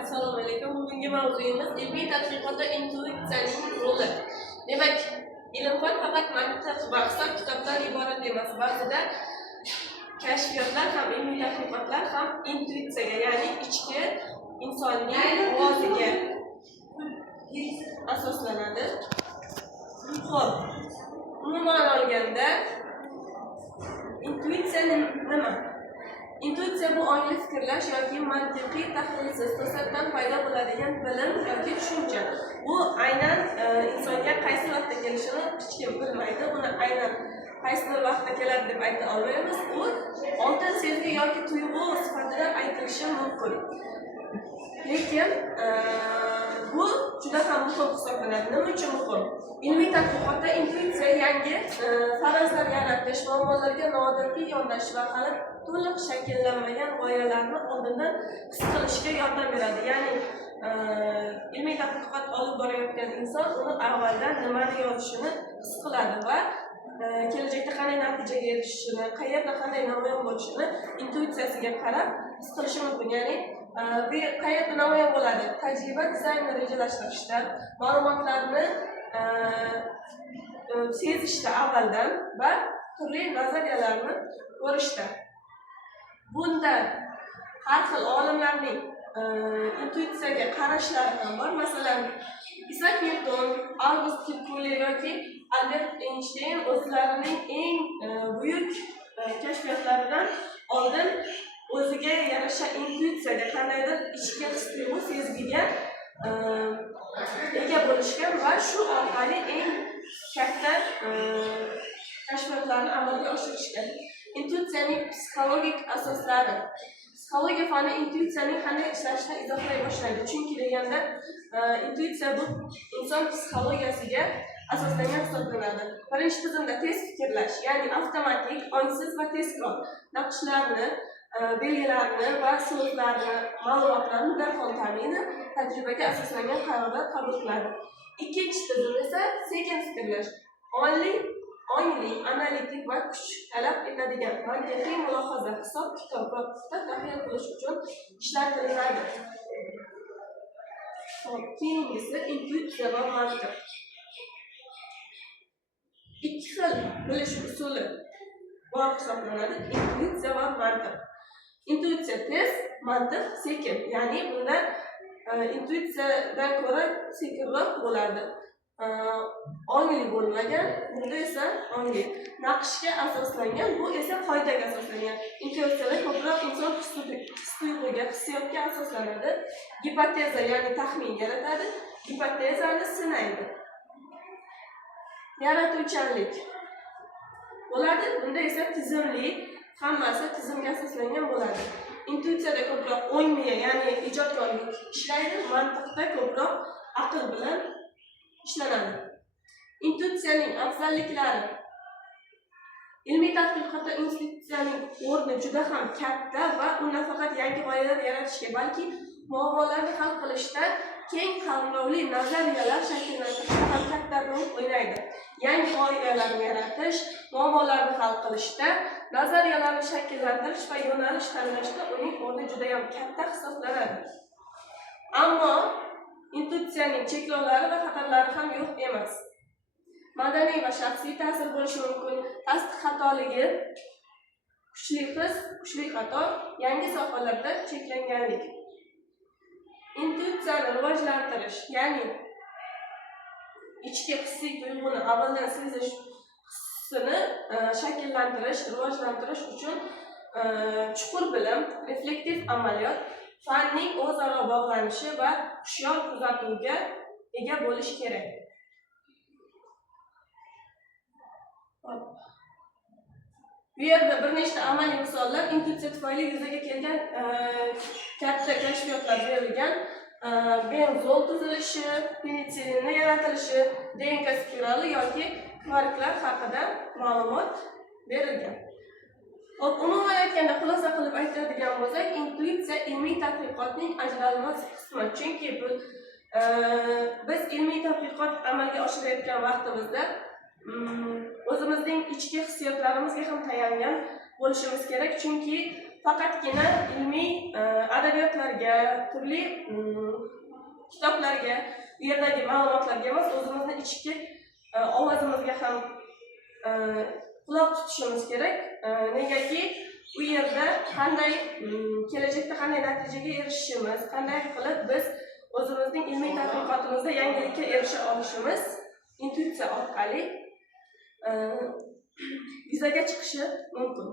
Assalomu alaykum. Bugungi mavzuyimiz ilmiy tadqiqotda intuitsiyaning roli. Demak, ilm-fan faqat mantiq va hisob kitobdan iborat emas. Ba'zida kashfiyotlar ham, ilmiy tadqiqotlar ham intuitsiyaga, ya'ni ichki insonning ovoziga asoslanadi. Xo'p, umuman olganda intuitsiya nima? Intuitsiya bu ongli fikrlash yoki mantiqiy tahlilsiz to'satdan paydo bo'ladigan bilim yoki tushuncha. Bu aynan insonga qaysi vaqtda kelishini hech kim bilmaydi. Buni aynan qaysi vaqtda keladi deb ayta olmaymiz. U oltin sezgi yoki tuyg'u sifatida aytilishi mumkin. Lekin bu juda ham muhim hisoblanadi. Nima uchun muhim? Ilmiy tadqiqotda intuitsiya yangi farazlar yaratish, muammolarga noodatiy yondashish va hali to'liq shakllanmagan g'oyalarni oldindan his qilishga yordam beradi. Ya'ni ilmiy tadqiqot olib borayotgan inson uni avvaldan nimani yozishini his qiladi va kelajakda qanday natijaga erishishini, qayerda qanday namoyon bo'lishini intuitsiyasiga qarab his qilishi mumkin. Ya'ni bu qayerda namoyon bo'ladi? Tajriba dizaynni rejalashtirishda, ma'lumotlarni sezishda avvaldan va turli nazariyalarni ko'rishda. Bunda har xil olimlarning intuitsiyaga qarashlari ham bor. Masalan, Isaac Newton, August Kepler yoki Albert Einstein o'zlarining eng buyuk kashfiyotlaridan oldin o'ziga yarasha intuitsiyaga, qandaydir ichki his-tuyg'u sezgiga ega bo'lishgan va shu orqali eng katta kashfiyotlarni amalga oshirishgan. Intuitsiyaning psixologik asoslari. Psixologiya fani intuitsiyaning qanday ishlashini izohlay boshlaydi. Chunki deganda intuitsiya bu inson psixologiyasiga asoslangan hisoblanadi. Birinchi tizimda tez fikrlash, ya'ni avtomatik, ongsiz va tezkor naqshlarni, belgilarni va so'zlarni, ma'lumotlarni darhol taniydi, tajribaga asoslangan qarorlar qabul qiladi. Ikkinchi tizim esa sekin fikrlash, ongli, analitik va kuch talab etadigan mantiqiy mulohaza, hisob kitob va puxta tahlil qilish uchun ishlatiladi. Keyingisi intuitsiya va mantiq. Ikki xil bilish usuli bor hisoblanadi: intuitsiya va mantiq. Intuitsiya tez, mantiq sekin. Ya'ni bunda intuitsiyadan ko'ra sekinroq bo'ladi. Ongli bo'lmagan, bunda esa ongli. Naqshga asoslangan, bu esa qoidaga asoslangan. Intuitsiyada ko'proq inson his-tuyg'uga, hissiyotga asoslanadi. Gipoteza, ya'ni taxmin yaratadi, gipotezani sinaydi. Yaratuvchanlik bo'ladi, bunda esa tizimli, hammasi tizimga asoslangan bo'ladi. Intuitsiyada ko'proq o'ng miya, ya'ni ijodkorlik ishlaydi, mantiqda ko'proq aql bilan ishlanadi. Intuitsiyaning afzalliklari. Ilmiy tadqiqotda intuitsiyaning o'rni juda ham katta va u nafaqat yangi g'oyalar yaratishga, balki muammolarni hal qilishda keng qamrovli nazariyalar shakllantirishda ham katta rol o'ynaydi. Yangi g'oyalarni yaratish, muammolarni hal qilishda, nazariyalarni shakllantirish va yo'nalish tanlashda uning o'rni juda ham katta hisoblanadi. Ammo intuitsiyaning cheklovlari va xatarlari ham yo'q emas. Madaniy va shaxsiy ta'sir bo'lishi mumkin. Tasdiq xatoligi, kuchli his, kuchli xato, yangi sohalarda cheklanganlik. Intuitsiyani rivojlantirish, ya'ni ichki hissiy tuyg'uni avvaldan sezish hissini shakllantirish, rivojlantirish uchun chuqur bilim, reflektiv amaliyot, fanning o'zaro bog'lanishi va hushyor kuzatuvga ega bo'lish kerak. Bu yerda bir nechta amaliy misollar intuitsiya tufayli yuzaga kelgan katta kashfiyotlar berilgan. Benzol tuzilishi, penitsillinni yaratilishi, DNK spirali yoki kvarklar haqida ma'lumot berilgan. Umuman aytganda, xulosa qilib aytadigan bo'lsak, intuitsiya ilmiy tadqiqotning ajralmas qismi. Chunki biz ilmiy tadqiqot amalga oshirayotgan vaqtimizda o'zimizning ichki hissiyotlarimizga ham tayangan bo'lishimiz kerak. Chunki faqatgina ilmiy adabiyotlarga, turli kitoblarga, u yerdagi ma'lumotlarga emas, o'zimizni ichki ovozimizga ham quloq tutishimiz kerak. Negaki u yerda qanday kelajakda qanday natijaga erishishimiz, qanday qilib biz o'zimizning ilmiy tadqiqotimizda yangilikka erisha olishimiz intuitsiya orqali yuzaga chiqishi mumkin.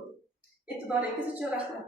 E'tiboringiz uchun rahmat.